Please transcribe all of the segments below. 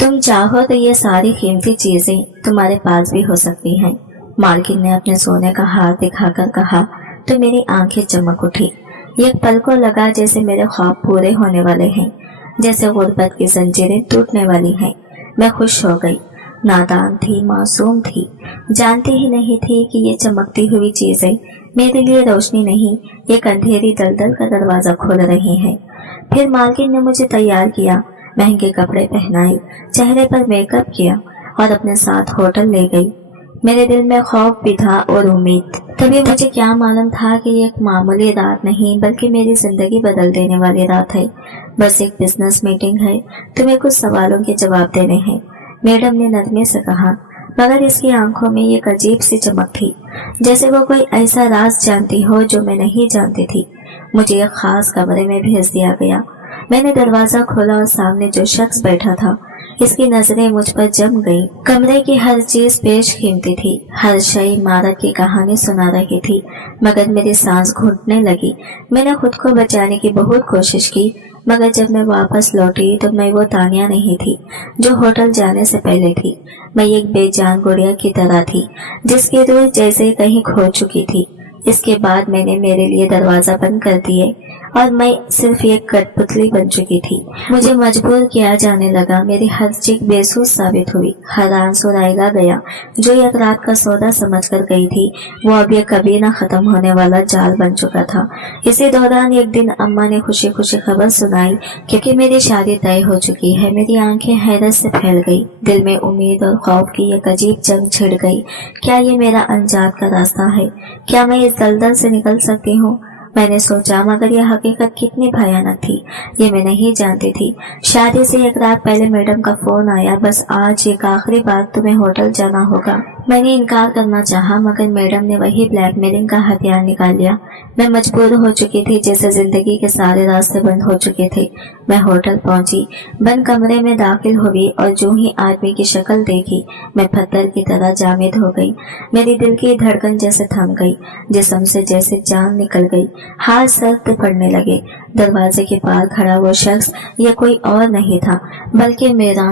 तुम चाहो तो ये सारी कीमती चीजें तुम्हारे पास भी हो सकती हैं। मालकिन ने अपने सोने का हार दिखाकर कहा तो मेरी आंखें चमक उठी। एक पल को लगा जैसे मेरे ख्वाब पूरे होने वाले हैं, जैसे गुर्बत की जंजीरें टूटने वाली हैं। मैं खुश हो गई। नादान थी, मासूम थी, जानती ही नहीं थी कि ये चमकती हुई चीजें मेरे लिए रोशनी नहीं, एक अंधेरी दलदल का दरवाजा खोल रही हैं। फिर मालकिन ने मुझे तैयार किया, महंगे कपड़े पहनाए, चेहरे पर मेकअप किया और अपने साथ होटल ले गई। मेरे दिल में खौफ भी था और उम्मीद। तभी मुझे क्या मालूम था कि ये एक मामूली रात नहीं बल्कि मेरी जिंदगी बदल देने वाली रात है। बस एक बिजनेस मीटिंग है, तुम्हें कुछ सवालों के जवाब देने हैं, मैडम ने नरमी से कहा, मगर इसकी आंखों में एक अजीब सी चमक थी, जैसे वो कोई ऐसा राज जानती हो जो मैं नहीं जानती थी। मुझे एक खास कमरे में भेज दिया गया। मैंने दरवाजा खोला और सामने जो शख्स बैठा था, इसकी नजरें मुझ पर जम गई। कमरे की हर चीज बेशकीमती थी, हर शय इमारत की कहानी सुना रही थी, मगर मेरी सांस घुटने लगी। मैंने खुद को बचाने की बहुत कोशिश की, मगर जब मैं वापस लौटी तो मैं वो तानिया नहीं थी जो होटल जाने से पहले थी। मैं एक बेजान गुड़िया की तरह थी, जिसकी रूह जैसे कहीं खो चुकी थी। इसके बाद मैंने मेरे लिए दरवाजा बंद कर दिए और मैं सिर्फ एक कठपुतली बन चुकी थी। मुझे मजबूर किया जाने लगा। मेरी हर चीख बेसुस साबित हुई। हर आंसू रायगा गया। जो एक रात का सौदा समझकर गई थी, वो अब ये कभी न खत्म होने वाला जाल बन चुका था। इसी दौरान एक दिन अम्मा ने खुशी खुशी खबर सुनाई क्योंकि मेरी शादी तय हो चुकी है। मेरी आंखें हैरत से फैल गई। दिल में उम्मीद और खौफ की एक अजीब जंग छिड़ गई। क्या ये मेरा अंजात का रास्ता है? क्या मैं इस दलदल से निकल सकती हूँ? मैंने सोचा, मगर यह हकीकत कितनी भयानक थी ये मैं नहीं जानती थी। शादी से एक रात पहले मैडम का फोन आया, बस आज एक आखिरी बार तुम्हें होटल जाना होगा। मैंने इनकार करना चाहा, मगर मैडम ने वही ब्लैकमेलिंग का हथियार निकाल लिया। मैं मजबूर हो चुकी थी, जैसे जिंदगी के सारे रास्ते बंद हो चुके थे। मैं होटल पहुंची, बंद कमरे में दाखिल हुई और जो ही आदमी की शक्ल देखी, मैं पत्थर की तरह जामिद हो गई। मेरी दिल की धड़कन जैसे थम गई, जिस्म से जैसे जान निकल गई, हाथ सर्द पड़ने लगे। दरवाजे के पार खड़ा वो शख्स ये कोई और नहीं था बल्कि मेरा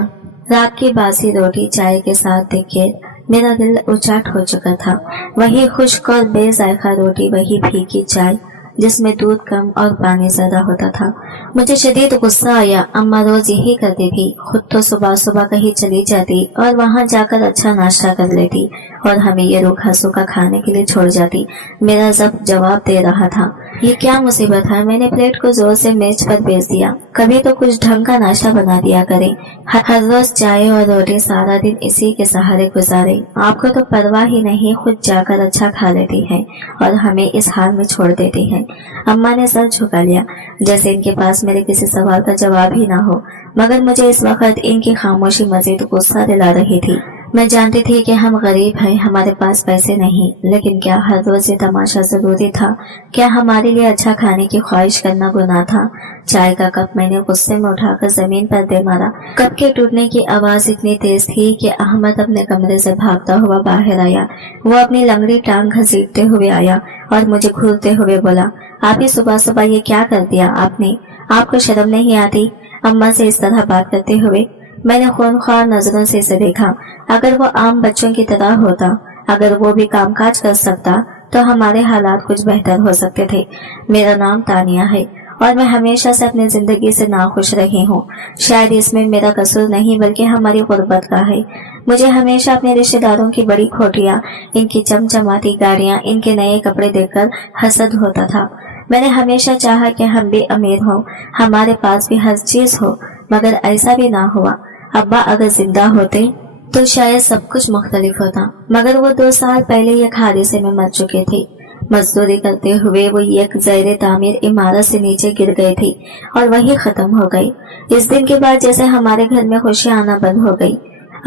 रात की बासी रोटी चाय के साथ देखे मेरा दिल उचाट हो चुका था। वही खुश्क और बेजायका रोटी, वही फीकी चाय जिसमें दूध कम और पानी ज्यादा होता था। मुझे शदीद गुस्सा आया। अम्मा रोज यही करती थी, खुद तो सुबह सुबह कहीं चली जाती और वहां जाकर अच्छा नाश्ता कर लेती और हमें ये रूखा सूखा खाने के लिए छोड़ जाती। मेरा जवाब दे रहा था, ये क्या मुसीबत है? मैंने प्लेट को जोर से मेज पर भेज दिया। कभी तो कुछ ढंग का नाश्ता बना दिया करें। हर रोज चाय और रोटी, सारा दिन इसी के सहारे गुजारे। आपको तो परवाह ही नहीं, खुद जाकर अच्छा खा लेती हैं और हमें इस हाल में छोड़ देती हैं। अम्मा ने सर झुका लिया, जैसे इनके पास मेरे किसी सवाल का जवाब ही ना हो, मगर मुझे इस वक्त इनकी खामोशी मजीद गुस्सा दिला रही थी। मैं जानती थी कि हम गरीब हैं, हमारे पास पैसे नहीं, लेकिन क्या हर रोज ये तमाशा जरूरी था? क्या हमारे लिए अच्छा खाने की ख्वाहिश करना गुनाह था? चाय का कप मैंने गुस्से में उठाकर जमीन पर दे मारा। कप के टूटने की आवाज इतनी तेज थी कि अहमद अपने कमरे से भागता हुआ बाहर आया। वो अपनी लंगड़ी टांग घसीटते हुए आया और मुझे घूरते हुए बोला, आप ही सुबह सुबह ये क्या कर दिया आपने? आपको शर्म नहीं आती अम्मा से इस तरह बात करते हुए? मैंने खूनख्वार नजरों से इसे देखा। अगर वो आम बच्चों की तरह होता, अगर वो भी कामकाज कर सकता, तो हमारे हालात कुछ बेहतर हो सकते थे। मेरा नाम तानिया है और मैं हमेशा से अपनी जिंदगी से नाखुश रही हूँ। शायद इसमें मेरा कसूर नहीं बल्कि हमारी गुर्बत का है। मुझे हमेशा अपने रिश्तेदारों की बड़ी खोटियाँ, इनकी चमचमाती गाड़ियाँ, इनके नए कपड़े देखकर हसद होता था। मैंने हमेशा चाहा कि हम भी अमीर हों, हमारे पास भी हर चीज हो, मगर ऐसा भी ना हुआ। अब्बा अगर जिंदा होते तो शायद सब कुछ मुख्तलिफ होता, मगर वो 2 साल पहले एक हादसे में मर चुके थे। मजदूरी करते हुए वो एक ज़ैरे तामीर इमारत से नीचे गिर गए थे और वही खत्म हो गई। इस दिन के बाद जैसे हमारे घर में खुशियां आना बंद हो गई।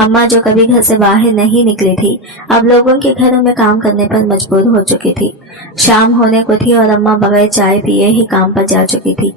अम्मा जो कभी घर से बाहर नहीं निकली थी, अब लोगों के घरों में काम करने पर मजबूर हो चुकी थी। शाम होने को थी और अम्मा बगैर चाय पिए ही काम पर जा चुकी थी।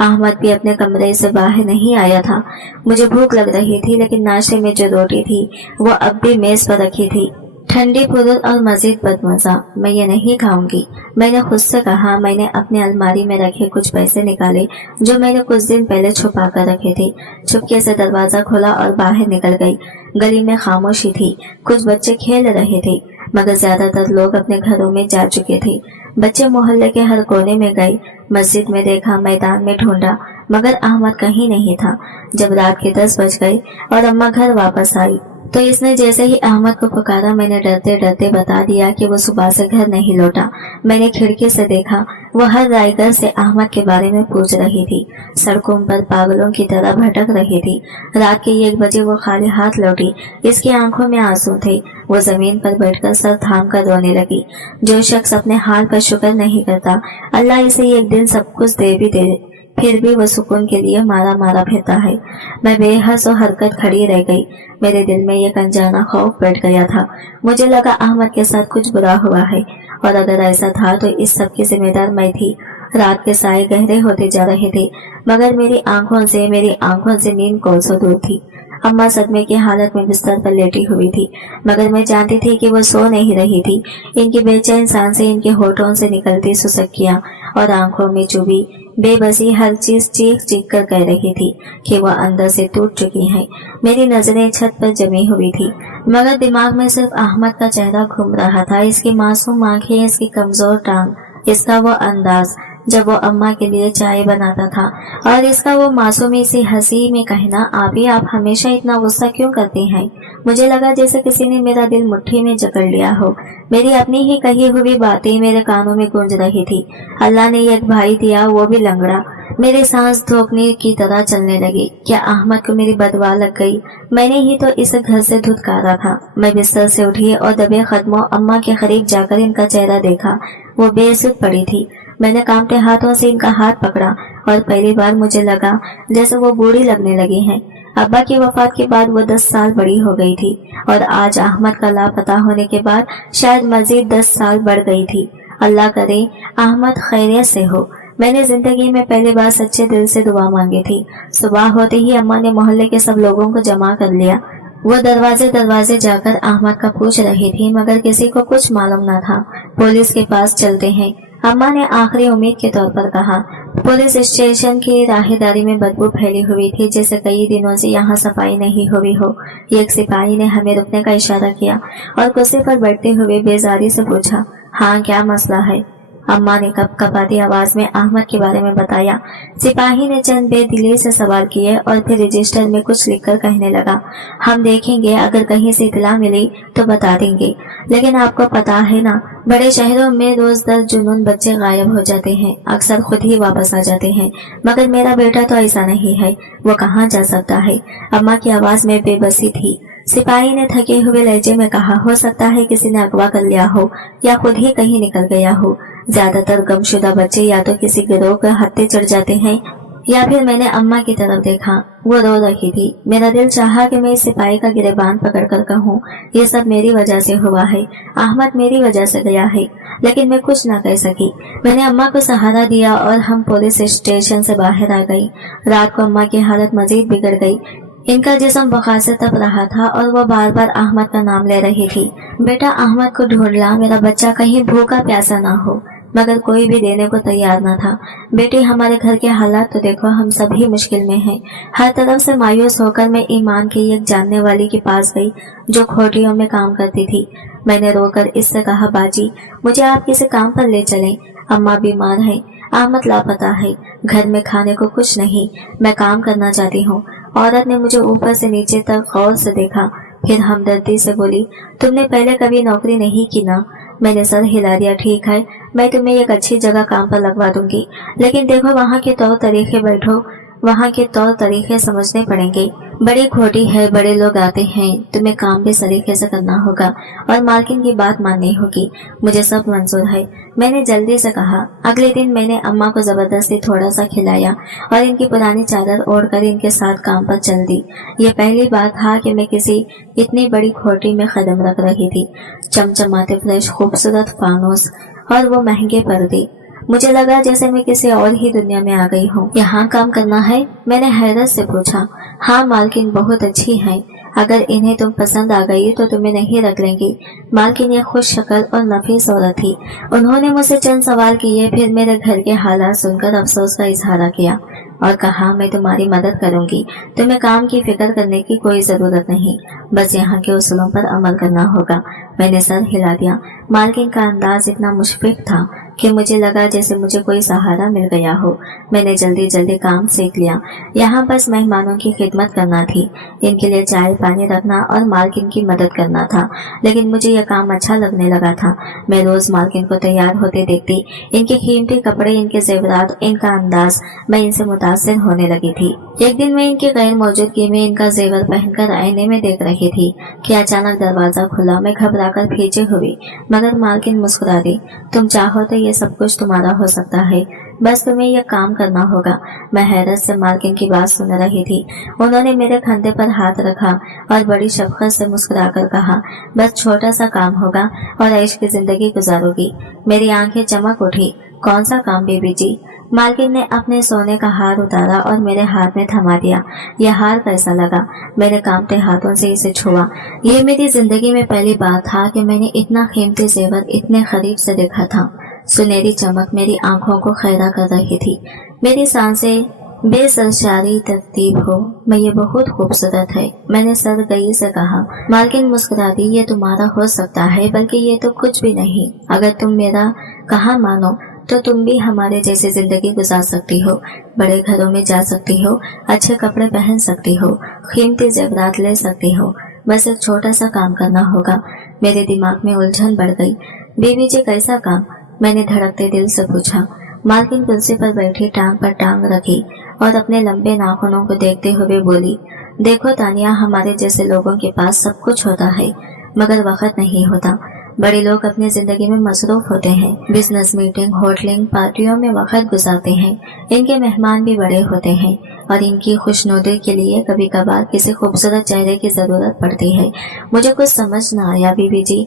अहमद भी अपने कमरे से बाहर नहीं आया था। मुझे भूख लग रही थी, लेकिन नाश्ते में जो रोटी थी वो अब भी मेज पर रखी थी। ठंडी पुरुल और मजीद बदमजा, मैं ये नहीं खाऊंगी। मैंने खुद से कहा। मैंने अपने अलमारी में रखे कुछ पैसे निकाले जो मैंने कुछ दिन पहले छुपा कर रखे थे। चुपके से दरवाजा खोला और बाहर निकल गई। गली में खामोशी थी। कुछ बच्चे खेल रहे थे मगर ज्यादातर लोग अपने घरों में जा चुके थे। बच्चे मोहल्ले के हर कोने में गए। मस्जिद में देखा, मैदान में ढूंढा मगर अहमद कहीं नहीं था। जब रात के 10 बज गए और अम्मा घर वापस आई तो इसने जैसे ही अहमद को पुकारा, मैंने डरते डरते बता दिया कि वो सुबह से घर नहीं लौटा। मैंने खिड़की से देखा, वो हर रायगर से अहमद के बारे में पूछ रही थी। सड़कों पर पागलों की तरह भटक रही थी। रात के 1 बजे वो खाली हाथ लौटी। इसकी आंखों में आंसू थे। वो जमीन पर बैठकर सर थाम कर रोने लगी। जो शख्स अपने हाल पर शुक्र नहीं करता, अल्लाह इसे एक दिन सब कुछ दे भी दे, फिर भी वो सुकून के लिए मारा मारा फिरता है। मैं बेहस और हरकत खड़ी रह गई। मेरे दिल में एक अनजाना खौफ बैठ गया था। मुझे लगा अहमद के साथ कुछ बुरा हुआ है और अगर ऐसा था तो इस सब की जिम्मेदार मैं थी। रात के साए गहरे होते जा रहे थे मगर मेरी आंखों से नींद कोसों दूर थी। अम्मा सदमे की हालत में बिस्तर पर लेटी हुई थी मगर मैं जानती थी कि वो सो नहीं रही थी। इनकी बेचैन सांसें, इनके होठों से निकलती सुसक्कियां और आंखों में चुभी बेबसी हर चीज चीख चीख कर कह रही थी कि वह अंदर से टूट चुकी है। मेरी नजरें छत पर जमी हुई थी मगर दिमाग में सिर्फ अहमद का चेहरा घूम रहा था। इसकी मासूम आंखें, इसकी कमजोर टांग, इसका वो अंदाज जब वो अम्मा के लिए चाय बनाता था और इसका वो मासूमी सी हंसी में कहना, आप हमेशा इतना गुस्सा क्यों करती हैं? मुझे लगा जैसे किसी ने मेरा दिल मुट्ठी में जकड़ लिया हो। मेरी अपनी ही कही हुई बातें मेरे कानों में गूंज रही थी। अल्लाह ने एक भाई दिया, वो भी लंगड़ा। मेरी सांस धोखने की तरह चलने लगी। क्या अहमद को मेरी बदवा लग गई? मैंने ही तो इस घर से धुतकारा था। मैं बिस्तर से उठी और दबे कदमों अम्मा के करीब जाकर इनका चेहरा देखा। वो बेसुध पड़ी थी। मैंने कांपते हाथों से इनका हाथ पकड़ा और पहली बार मुझे लगा जैसे वो बूढ़ी लगने लगी हैं। अब्बा की वफात के बाद वो 10 साल बड़ी हो गई थी और आज अहमद का लापता होने के बाद शायद मजीद 10 साल बढ़ गई थी। अल्लाह करे अहमद खैरियत से हो। मैंने जिंदगी में पहली बार सच्चे दिल से दुआ मांगी थी। सुबह होते ही अम्मा ने मोहल्ले के सब लोगों को जमा कर लिया। वो दरवाजे जाकर अहमद का पूछ रही थी मगर किसी को कुछ मालूम न था। पुलिस के पास चलते हैं, अम्मा ने आखिरी उम्मीद के तौर पर कहा। पुलिस स्टेशन की राहदारी में बदबू फैली हुई थी जैसे कई दिनों से यहाँ सफाई नहीं हुई हो। एक सिपाही ने हमें रुकने का इशारा किया और कुर्सी पर बैठते हुए बेजारी से पूछा, हाँ क्या मसला है? अम्मा ने कपकपाती आवाज में अहमद के बारे में बताया। सिपाही ने चंद बेदिली से सवाल किए और फिर रजिस्टर में कुछ लिखकर कहने लगा, हम देखेंगे, अगर कहीं से इतला मिली तो बता देंगे। लेकिन आपको पता है ना, बड़े शहरों में रोज 10 जुनून बच्चे गायब हो जाते हैं, अक्सर खुद ही वापस आ जाते हैं। मगर मेरा बेटा तो ऐसा नहीं है, वो कहाँ जा सकता है? अम्मा की आवाज में बेबसी थी। सिपाही ने थके हुए लहजे में कहा, हो सकता है किसी ने अगवा कर लिया हो या खुद ही कहीं निकल गया हो। ज्यादातर गमशुदा बच्चे या तो किसी गिरोह के हत्थे चढ़ जाते हैं या फिर मैंने अम्मा की तरफ देखा, वो रो रही थी। मेरा दिल चाहा कि मैं इस सिपाही का गिरेबान पकड़कर कहूँ, ये सब मेरी वजह से हुआ है, अहमद मेरी वजह से गया है, लेकिन मैं कुछ ना कह सकी। मैंने अम्मा को सहारा दिया और हम पुलिस स्टेशन से बाहर आ गई। रात को अम्मा की हालत मजीद बिगड़ गई। इनका जिस्म बुखार से तप रहा था और वो बार बार अहमद का नाम ले रही थी। बेटा अहमद को ढूंढ ला, मेरा बच्चा कहीं भूखा प्यासा ना हो। मगर कोई भी देने को तैयार न था। बेटी हमारे घर के हालात तो देखो, हम सभी मुश्किल में हैं। हर तरफ से मायूस होकर मैं ईमान की एक जानने वाली के पास गई जो खोटियों में काम करती थी। मैंने रोकर इससे कहा, बाजी मुझे आप किसी काम पर ले चलें, अम्मा बीमार है, अहमद लापता है, घर में खाने को कुछ नहीं, मैं काम करना चाहती हूँ। औरत ने मुझे ऊपर से नीचे तक गौर से देखा, फिर हमदर्दी से बोली, तुमने पहले कभी नौकरी नहीं की ना? मैंने सर हिला दिया। ठीक है, मैं तुम्हें एक अच्छी जगह काम पर लगवा दूंगी, लेकिन देखो वहाँ के तौर तरीके समझने पड़ेंगे। बड़ी खोटी है, बड़े लोग आते हैं, तुम्हें काम भी सलीके से करना होगा और मालकिन की बात माननी होगी। मुझे सब मंजूर है, मैंने जल्दी से कहा। अगले दिन मैंने अम्मा को जबरदस्ती थोड़ा सा खिलाया और इनकी पुरानी चादर ओढ़कर इनके साथ काम पर चल दी। ये पहली बार था कि मैं किसी इतनी बड़ी खोटी में कदम रख रही थी। चमचमाते फ्रेश खूबसूरत फानूस और वो महंगे पर्दे, मुझे लगा जैसे मैं किसी और ही दुनिया में आ गई हूँ। यहाँ काम करना है? मैंने हैरत से पूछा। हाँ मालकिन बहुत अच्छी है, अगर इन्हें तुम पसंद आ गई तो तुम्हें नहीं रख लेंगी। मालकिन ये खुश शक्ल और नफीस औरत थी। उन्होंने मुझसे चंद सवाल किए, फिर मेरे घर के हालात सुनकर अफसोस का इजहार किया और कहा, मैं तुम्हारी मदद करूंगी, तुम्हें काम की फिक्र करने की कोई जरूरत नहीं, बस यहाँ के उसूलों पर अमल करना होगा। मैंने सर हिला दिया। मालकिन का अंदाज इतना मुशफिक था कि मुझे लगा जैसे मुझे कोई सहारा मिल गया हो। मैंने जल्दी जल्दी काम सीख लिया। यहाँ बस मेहमानों की खिदमत करना थी, इनके लिए चाय पानी रखना और मालकिन की मदद करना था। लेकिन मुझे यह काम अच्छा लगने लगा था। मैं रोज मालकिन को तैयार होते देखती, इनके कीमती कपड़े, इनके जेवरात, इनका अंदाज, मैं इनसे मुतासिर होने लगी थी। एक दिन मैं इनकी गैर मौजूदगी में इनका जेवर पहनकर आईने में देख रही थी कि अचानक दरवाजा खुला। मैं घबराकर पीछे हुई, मगर मालकिन मुस्कुरा दी। तुम चाहो तो ये सब कुछ तुम्हारा हो सकता है, बस तुम्हें यह काम करना होगा। मैं हैरत से मालकिन की बात सुन रही थी। उन्होंने मेरे कंधे पर हाथ रखा और बड़ी शफकत से मुस्कुराकर कहा, बस छोटा सा काम होगा और ऐश की जिंदगी गुजारोगी। मेरी आंखें चमक उठी। कौन सा काम बीबी जी? मालकिन ने अपने सोने का हार उतारा और मेरे हाथ में थमा दिया। यह हार कैसा लगा? मैंने कांपते हाथों से इसे छुआ। ये मेरी जिंदगी में पहली बार था कि मैंने इतना कीमती जेवर इतने करीब से देखा था। सुनहरी चमक मेरी आंखों को खैरा कर रही थी। मेरी सांसें बेसरशारी तरतीब हो। मैं ये बहुत खूबसूरत है, मैंने सरगई से कहा। मालकिन मुस्कुरा दी। ये तुम्हारा हो सकता है, बल्कि ये तो कुछ भी नहीं। अगर तुम मेरा कहा मानो तो तुम भी हमारे जैसे जिंदगी गुजार सकती हो, बड़े घरों में जा सकती हो, अच्छे कपड़े पहन सकती हो, कीमती जेवरात ले सकती हो। बस एक छोटा सा काम करना होगा। मेरे दिमाग में उलझन बढ़ गई। बीबी जी कैसा काम? मैंने धड़कते दिल से पूछा। मालकिन कुर्सी पर बैठी टांग पर टांग रखी और अपने लंबे नाखूनों को देखते हुए बोली, देखो तानिया, हमारे जैसे लोगों के पास सब कुछ होता है, मगर वक्त नहीं होता। बड़े लोग अपनी जिंदगी में मसरूफ होते हैं, बिजनेस मीटिंग, होटलिंग, पार्टियों में वक्त गुजारते हैं। इनके मेहमान भी बड़े होते हैं और इनकी खुशनुदी के लिए कभी कभार किसी खूबसूरत चेहरे की जरूरत पड़ती है। मुझे कुछ समझ न आया बीबी जी।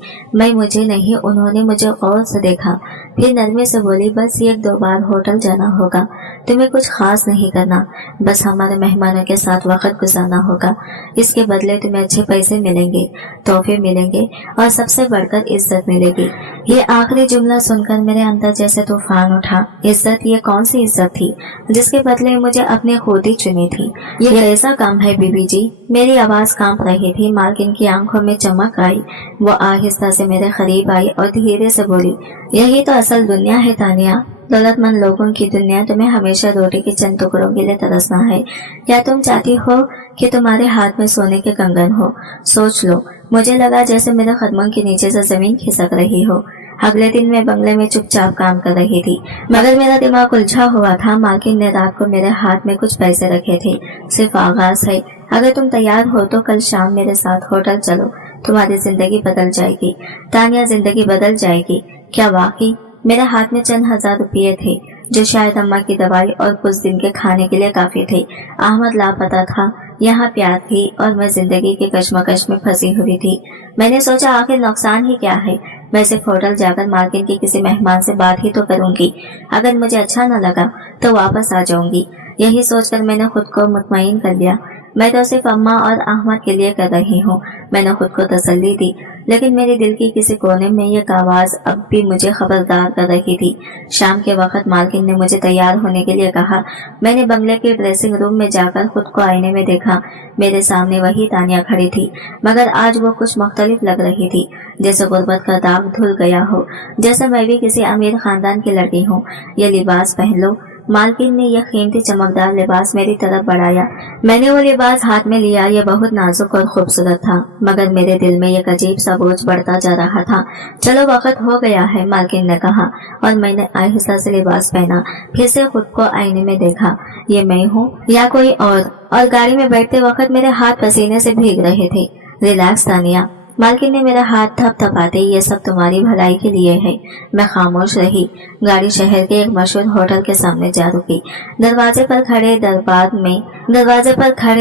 मुझे नहीं, उन्होंने मुझे गौर से देखा, फिर नरमी से बोली, बस 1-2 बार होटल जाना होगा, तुम्हें कुछ खास नहीं करना, बस हमारे मेहमानों के साथ वक्त गुजारना होगा। इसके बदले तुम्हें अच्छे पैसे मिलेंगे, तोहफे मिलेंगे और सबसे बढ़कर इज्जत मिलेगी। ये आखिरी जुमला सुनकर मेरे अंदर जैसे तूफान उठा। इज्जत? ये कौन सी इज्जत थी जिसके बदले मुझे अपने खुद ही चुनी थी? ये ऐसा काम है बीबी जी? मेरी आवाज कांप रही थी। मालकिन की आंखों में चमक आई। वो आहिस्ता से मेरे करीब आई और धीरे से बोली, यही तो असल दुनिया है तानिया, दौलतमंद लोगों की दुनिया। तुम्हें हमेशा रोटी के चंद टुकड़ों के लिए तरसना है, या तुम चाहती हो कि तुम्हारे हाथ में सोने के कंगन हो? सोच लो। मुझे लगा जैसे मेरे कदमों के नीचे से जमीन खिसक रही हो। अगले दिन मैं बंगले में चुपचाप काम कर रही थी, मगर मेरा दिमाग उलझा हुआ था। मालकिन ने रात को मेरे हाथ में कुछ पैसे रखे थे। सिर्फ आगाज है। अगर तुम तैयार हो तो कल शाम मेरे साथ होटल चलो, तुम्हारी जिंदगी बदल जाएगी तानिया, जिंदगी बदल जाएगी। क्या वाकई? मेरे हाथ में चंद 1000 रुपये थे, जो शायद अम्मा की दवाई और कुछ दिन के खाने के लिए काफी थे। अहमद लापता था, यहाँ प्यार थी और मैं जिंदगी की कश्मकश में फंसी हुई थी। मैंने सोचा आखिर नुकसान ही क्या है, मैं सिर्फ होटल जाकर मालकिन के किसी मेहमान से बात ही तो करूंगी। अगर मुझे अच्छा न लगा तो वापस आ जाऊंगी। यही सोचकर मैंने खुद को मुतमईन कर लिया। मैं तो सिर्फ अम्मा और अहमद के लिए कर रही हूँ, मैंने खुद को तसल्ली दी। लेकिन मेरे दिल की किसी कोने में एक आवाज अब भी मुझे खबरदार कर रही थी। शाम के वक्त मालकिन ने मुझे तैयार होने के लिए कहा। मैंने बंगले के ड्रेसिंग रूम में जाकर खुद को आईने में देखा। मेरे सामने वही तानिया खड़ी थी, मगर आज वो कुछ मुख्तलिफ लग रही थी, जैसे गुर्बत का दाग धुल गया हो, जैसे मैं भी किसी अमीर खानदान की लड़की हूँ। ये लिबास पहन लो। मालकिन ने यह कीमती चमकदार लिबास मेरी तरफ बढ़ाया। मैंने वो लिबास हाथ में लिया। यह बहुत नाजुक और खूबसूरत था, मगर मेरे दिल में एक अजीब सा बोझ बढ़ता जा रहा था। चलो वक्त हो गया है, मालकिन ने कहा, और मैंने आहिस्ता से लिबास पहना। फिर से खुद को आईने में देखा। ये मैं हूँ या कोई और गाड़ी में बैठते वक्त मेरे हाथ पसीने से भीग रहे थे। रिलैक्स तानिया, मालकिन ने मेरा हाथ थपथपाते, ये सब तुम्हारी भलाई के लिए है। मैं खामोश रही। गाड़ी शहर के एक मशहूर होटल के सामने जा रुकी। दरवाजे पर खड़े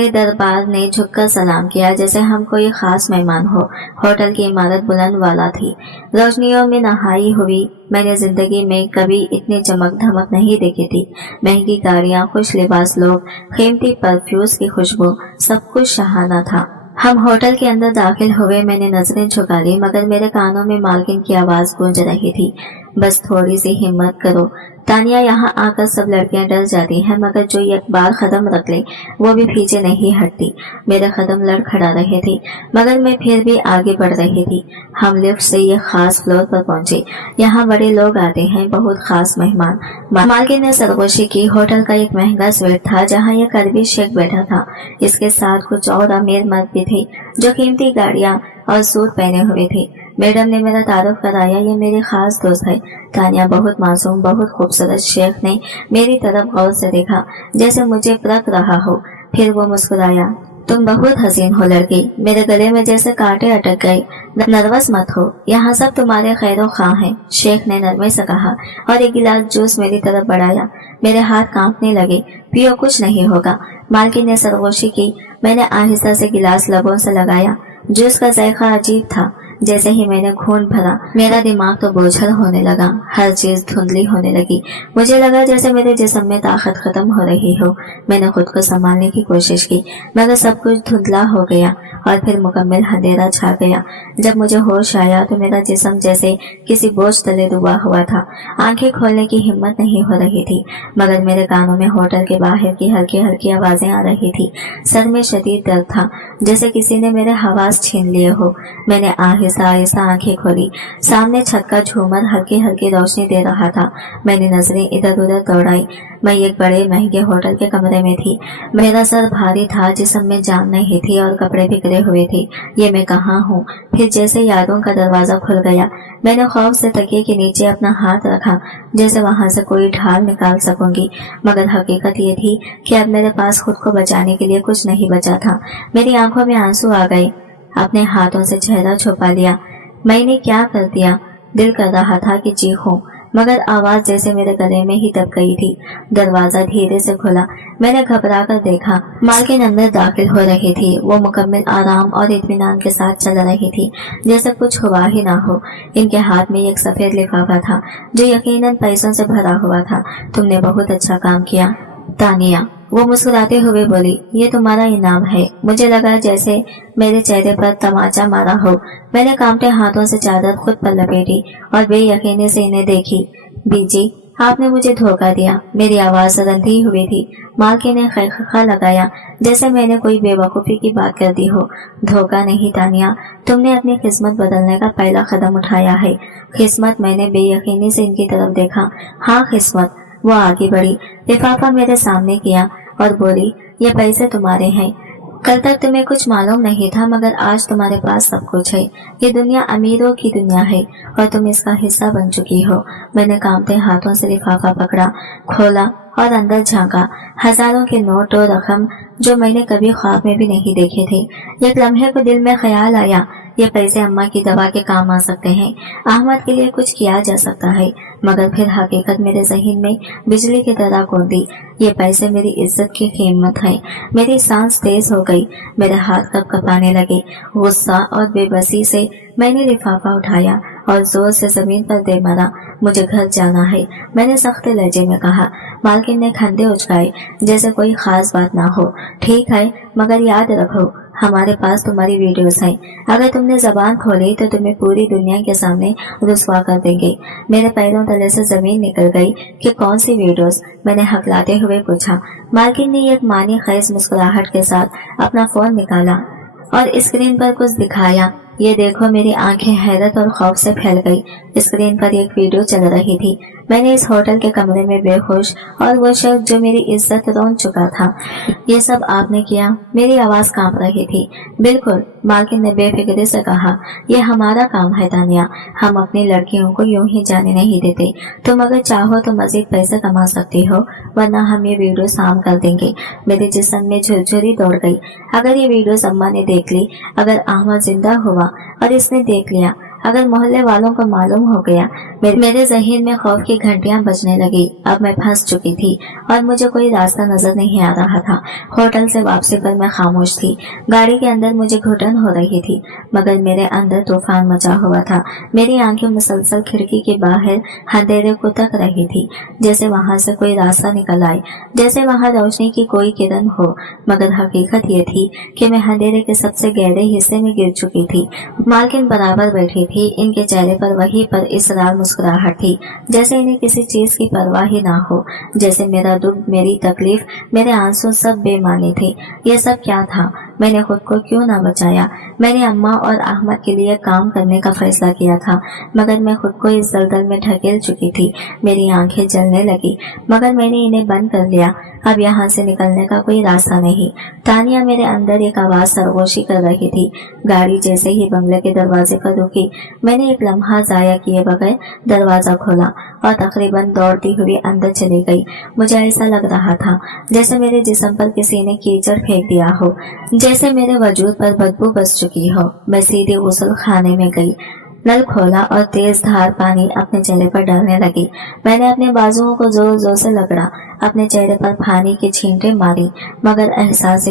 दरबार ने झुककर सलाम किया, जैसे हम कोई खास मेहमान हो। होटल की इमारत बुलंद वाला थी, रोशनियों में नहाई हुई। मैंने जिंदगी में कभी इतनी चमक धमक नहीं देखी थी। महंगी गाड़ियाँ, खुश लिबास लोग, कीमती परफ्यूम्स की खुशबू, सब कुछ शहाना था। हम होटल के अंदर दाखिल हुए। मैंने नजरें झुका ली मगर मेरे कानों में मालकिन की आवाज गूंज रही थी, बस थोड़ी सी हिम्मत करो तानिया, यहाँ आकर सब लड़कियां डर जाती हैं मगर जो एक बार कदम रख ले वो भी पीछे नहीं हटती। मेरे कदम लड़खड़ा रहे थे मगर मैं फिर भी आगे बढ़ रही थी। हम लिफ्ट से एक खास फ्लोर पर पहुंचे। यहाँ बड़े लोग आते हैं, बहुत खास मेहमान। मालकिन ने सरगोशी की। होटल का एक महंगा स्वीट था जहाँ एक अरबी शेख बैठा था। इसके साथ कुछ और अमीर मर्द भी थे जो कीमती गाड़ियां और सूट पहने हुए थे। मैडम ने मेरा तारुफ कराया, ये मेरी खास दोस्त है तानिया। बहुत मासूम, बहुत खूबसूरत। शेख ने मेरी तरफ गौर से देखा जैसे मुझे परख रहा हो, फिर वो मुस्कुराया। तुम बहुत हसीन हो लड़की। मेरे गले में जैसे कांटे अटक गए। नर्वस मत हो, यहाँ सब तुम्हारे खैरो खां हैं, शेख ने नरमे से कहा और एक गिलास जूस मेरी तरफ बढ़ाया। मेरे हाथ कांपने लगे। पियो, कुछ नहीं होगा, मालकिन ने सरगोशी की। मैंने आहिस्ता से गिलास लबों से लगाया। जूस का जायका अजीब था। जैसे ही मैंने खून भरा मेरा दिमाग तो बोझल होने लगा, हर चीज धुंधली होने लगी। मुझे लगा जैसे मेरे जिस्म में ताकत खत्म हो रही हो। मैंने खुद को संभालने की कोशिश की मगर सब कुछ धुंधला हो गया और फिर मुकम्मल अंधेरा छा गया। जब मुझे होश आया तो मेरा जिस्म जैसे किसी बोझ तले डूबा हुआ था। आंखें खोलने की हिम्मत नहीं हो रही थी मगर मेरे कानों में होटल के बाहर की हल्की हल्की आवाजें आ रही थी। सर में शदीद दर्द था, जैसे किसी ने मेरे हवास छीन लिए हो। मैंने आहिस्ता आहिस्ता आंखें खोली। सामने छत का झूमर हल्की हल्की रोशनी दे रहा था। मैंने नजरें इधर उधर दौड़ाई। मैं एक बड़े महंगे होटल के कमरे में थी। मेरा सर भारी था, जिस्म में जान नहीं थी और कपड़े बिखरे हुए थे। ये मैं कहाँ हूँ? फिर जैसे यादों का दरवाजा खुल गया। मैंने खौफ से तकिए के नीचे अपना हाथ रखा, जैसे वहां से कोई ढाल निकाल सकूंगी, मगर हकीकत ये थी कि अब मेरे पास खुद को बचाने के लिए कुछ नहीं बचा था। मेरी आंखों में आंसू आ गए। अपने हाथों से चेहरा छुपा लिया। मैंने क्या कर दिया? दिल कर रहा था कि चीखूं मगर आवाज जैसे मेरे गले में ही दब गई थी। दरवाजा धीरे से खुला। मैंने घबरा कर देखा, मालकिन अंदर दाखिल हो रही थी। वो मुकम्मल आराम और इत्मीनान के साथ चल रही थी, जैसे कुछ हुआ ही ना हो। इनके हाथ में एक सफेद लिफाफा था जो यकीनन पैसों से भरा हुआ था। तुमने बहुत अच्छा काम किया तानिया, वो मुस्कुराते हुए बोली। ये तुम्हारा इनाम है। मुझे लगा जैसे मेरे चेहरे पर तमाचा मारा हो। मैंने कांपते हाथों से चादर खुद पर लपेटी और बेयकीनी से इन्हें देखी। बीजी, आपने मुझे धोखा दिया। मेरी आवाज रंधी हुई थी। मालकिन ने खैखा लगाया जैसे मैंने कोई बेवकूफी की बात कर दी हो। धोखा नहीं तानिया, तुमने अपनी किस्मत बदलने का पहला कदम उठाया है। किस्मत? मैंने बेयकीनी से इनकी तरफ देखा। हाँ, किस्मत। वो आगे बढ़ी, लिफाफा मेरे सामने किया और बोली, ये पैसे तुम्हारे हैं। कल तक तुम्हें कुछ मालूम नहीं था मगर आज तुम्हारे पास सब कुछ है। ये दुनिया अमीरों की दुनिया है और तुम इसका हिस्सा बन चुकी हो। मैंने कांपते हाथों से लिफाफा पकड़ा, खोला और अंदर झांका। हजारों के नोट और रकम जो मैंने कभी ख्वाब में भी नहीं देखे थे। एक लम्हे को दिल में ख्याल आया, ये पैसे अम्मा की दवा के काम आ सकते हैं, अहमद के लिए कुछ किया जा सकता है। मगर फिर हकीकत मेरे ज़हन में बिजली की तरह कूदी। ये पैसे मेरी इज्जत की कीमत है। मेरी सांस तेज हो गई, मेरे हाथ कँपाने लगे। गुस्सा और बेबसी से मैंने लिफाफा उठाया और जोर से जमीन पर दे मारा। मुझे घर जाना है, मैंने सख्त लहजे में कहा। मालकिन ने खंडे उचकाए जैसे कोई खास बात ना हो। ठीक है, मगर याद रखो हमारे पास तुम्हारी वीडियोस हैं। अगर तुमने जबान खोली तो तुम्हें पूरी दुनिया के सामने रुस्वा कर देंगे। मेरे पैरों तले से जमीन निकल गई कि कौन सी वीडियोस? मैंने हकलाते हुए पूछा। मालकिन ने एक मानी खैज मुस्कुराहट के साथ अपना फोन निकाला और स्क्रीन पर कुछ दिखाया। ये देखो। मेरी आंखें हैरत और खौफ से फैल गई। स्क्रीन पर एक वीडियो चल रही थी। मैंने इस होटल के कमरे में बेहोश और वो शख्स जो मेरी इज्जत रोन चुका था। ये सब आपने किया? मेरी आवाज कांप रही थी। बिल्कुल, मालकिन ने बेफिक्री से कहा। ये हमारा काम है तानिया, हम अपनी लड़कियों को यूं ही जाने नहीं देते। तुम अगर चाहो तो मजीद पैसे कमा सकती हो, वरना हम ये वीडियो साम कर देंगे। मेरे जिस्म में झुरझुरी दौड़ गई। अगर ये वीडियो अम्मा ने देख ली, अगर अहमद जिंदा हुआ और इसने देख लिया, अगर मोहल्ले वालों को मालूम हो गया। मेरे ज़हन में खौफ की घंटियां बजने लगी। अब मैं फंस चुकी थी और मुझे कोई रास्ता नजर नहीं आ रहा था। होटल से वापसी पर मैं खामोश थी। गाड़ी के अंदर मुझे घुटन हो रही थी, मगर मेरे अंदर तूफान मचा हुआ था। मेरी आंखें मुसलसल खिड़की के बाहर अंधेरे को तक रही थी, जैसे वहां से कोई रास्ता निकल आए, जैसे वहां रोशनी की कोई किरण हो। मगर हकीकत ये थी कि मैं अंधेरे के सबसे गहरे हिस्से में गिर चुकी थी। मालकिन बराबर बैठी थी। इनके चेहरे पर वहीं पर इसरार मुस्कुराहट थी, जैसे इन्हें किसी चीज की परवाह ही ना हो, जैसे मेरा दुख, मेरी तकलीफ, मेरे आंसू सब बेमानी थे। यह सब क्या था? मैंने खुद को क्यों ना बचाया? मैंने अम्मा और अहमद के लिए काम करने का फैसला किया था, मगर मैं खुद को इस दलदल में ढकेल चुकी थी। मेरी आंखें जलने लगी, मगर मैंने इन्हें बंद कर लिया। अब यहाँ से निकलने का कोई रास्ता नहीं। तानिया मेरे अंदर एक आवाज सरगोशी कर रही थी। गाड़ी जैसे ही बंगले के दरवाजे पर रुकी, मैंने एक लम्हा जाया किए बगैर दरवाजा खोला और तकरीबन दौड़ती हुई अंदर चली गई। मुझे ऐसा लग रहा था जैसे मेरे जिस्म पर किसी ने कीचड़ फेंक दिया हो, जैसे मेरे वजूद पर बदबू बस चुकी हो। मैं सीधे गुस्ल खाने में गई, नल खोला और तेज धार पानी अपने चेहरे पर डालने लगी। मैंने अपने बाजुओं को जोर जोर से लगड़ा, अपने चेहरे पर पानी की छींटे मारी, मगर एहसास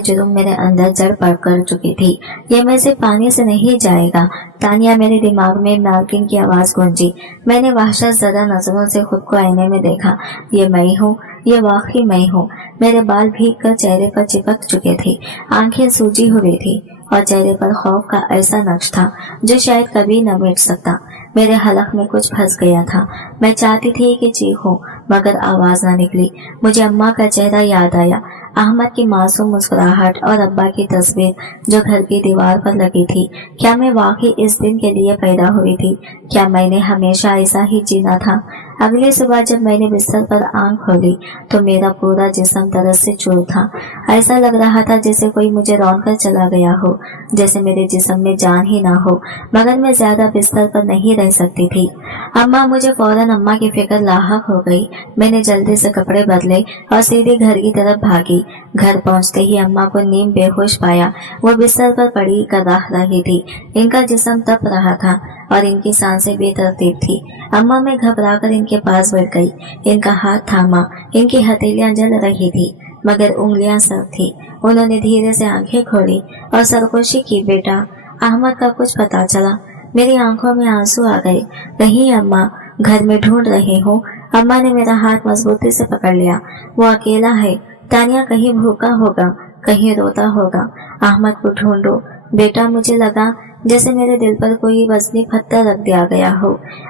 जुर्म मेरे अंदर जड़ पड़ चुकी थी। ये मैं से पानी से नहीं जाएगा। तानिया, मेरे दिमाग में मालकिन की आवाज गूंजी। मैंने वहशत ज़दा नजरों से खुद को आईने में देखा। ये मैं हूँ, ये वाकई मैं हूँ। मेरे बाल भीग कर चेहरे पर चिपक चुके थे, आंखें सूजी हुई थी और चेहरे पर खौफ का ऐसा नक्श था जो शायद कभी न मिट सकता। मेरे हलक में कुछ फंस गया था। मैं चाहती थी कि चीखूं, मगर आवाज न निकली। मुझे अम्मा का चेहरा याद आया, अहमद की मासूम मुस्कुराहट और अब्बा की तस्वीर जो घर की दीवार पर लगी थी। क्या मैं वाकई इस दिन के लिए पैदा हुई थी? क्या मैंने हमेशा ऐसा ही जीना था? अगली सुबह जब मैंने बिस्तर पर आंख खोली तो मेरा पूरा जिस्म दर्द से चूर था। ऐसा लग रहा था जैसे कोई मुझे रौंद कर चला गया हो, जैसे मेरे जिस्म में जान ही ना हो। मगर मैं ज्यादा बिस्तर पर नहीं रह सकती थी। अम्मा, मुझे फौरन अम्मा की फिक्र लाहक हो गई। मैंने जल्दी से कपड़े बदले और सीधे घर की तरफ भागी। घर पहुंचते ही अम्मा को नीम बेहोश पाया। वो बिस्तर पर पड़ी कराह रही थी। इनका जिस्म तप रहा था और इनकी सांसें बेतरतीब थी। अम्मा, मैं घबराकर इनके पास बैठ गई। इनका हाथ थामा, इनकी हथेलियां जल रही थी, मगर उंगलियां सर्द थी। उन्होंने धीरे से आंखें खोली और सरगोशी की। बेटा, अहमद का कुछ पता चला? मेरी आंखों में आंसू आ गए। नहीं अम्मा, घर में ढूंढ रही हूँ। अम्मा ने मेरा हाथ मजबूती से पकड़ लिया। वो अकेला है। तानिया, कहीं भूखा होगा, कहीं रोता होगा। अहमद को ढूंढो। बेटा, मुझे लगा जैसे मेरे दिल पर कोई वजनी पत्थर रख दिया गया हो।